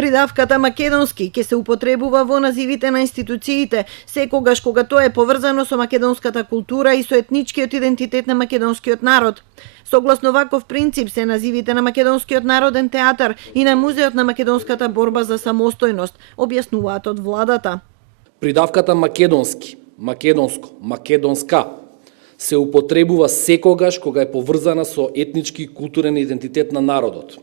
Придавката македонски ќе се употребува во називите на институциите секогаш кога тоа е поврзано со македонската култура и со етничкиот идентитет на македонскиот народ. Согласно ваков принцип се називите на Македонскиот народен театар и на Музеот на македонската борба за самостојност, објаснуваат од владата. Придавката македонски, македонско, македонска се употребува секогаш кога е поврзана со етнички и културен идентитет на народот.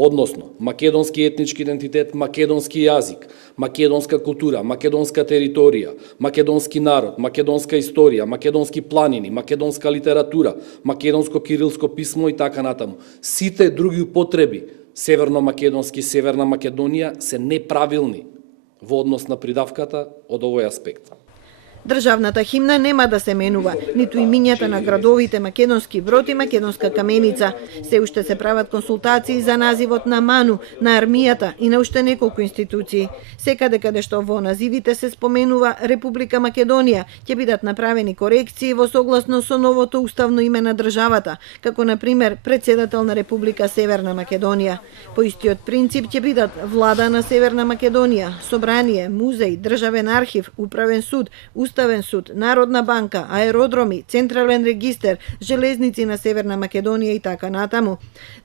Односно, македонски етнички идентитет, македонски јазик, македонска култура, македонска територија, македонски народ, македонска историја, македонски планини, македонска литература, македонско кирилско писмо и така натаму. Сите други употреби, северно-македонски, Северна Македонија, се неправилни во однос на придавката од овој аспект. Државната химна нема да се менува, ниту имињата на градовите Македонски Брод и Македонска Каменица. Се уште се прават консултации за називот на МАНУ, на армијата и на уште неколку институции. Секаде каде што во називите се споменува Република Македонија, ќе бидат направени корекции во согласно со новото уставно име на државата, како на пример председател на Република Северна Македонија. По истиот принцип ќе бидат Влада на Северна Македонија, Собрание, музеј, државен архив, управен суд, Уставен суд, Народна банка, аеродроми, Централен регистер, железници на Северна Македонија и така натаму.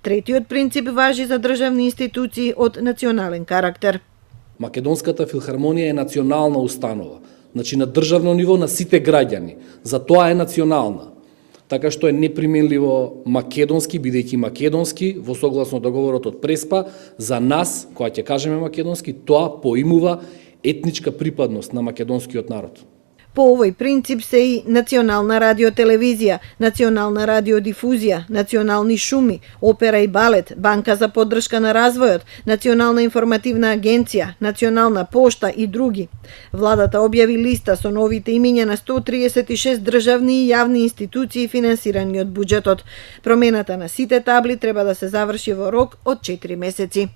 Третиот принцип важи за државни институции од национален карактер. Македонската филхармонија е национална установа, значи на државно ниво на сите граѓани. За тоа е национална. Така што е неприменливо македонски, бидејќи македонски, во согласно договорот од Преспа, за нас, кога ќе кажеме македонски, тоа поимува етничка припадност на македонскиот народ. По овој принцип се и национална радиотелевизија, национална радиодифузија, национални шуми, опера и балет, банка за поддршка на развојот, национална информативна агенција, национална пошта и други. Владата објави листа со новите имиња на 136 државни и јавни институции финансирани од буџетот. Промената на сите табли треба да се заврши во рок од 4 месеци.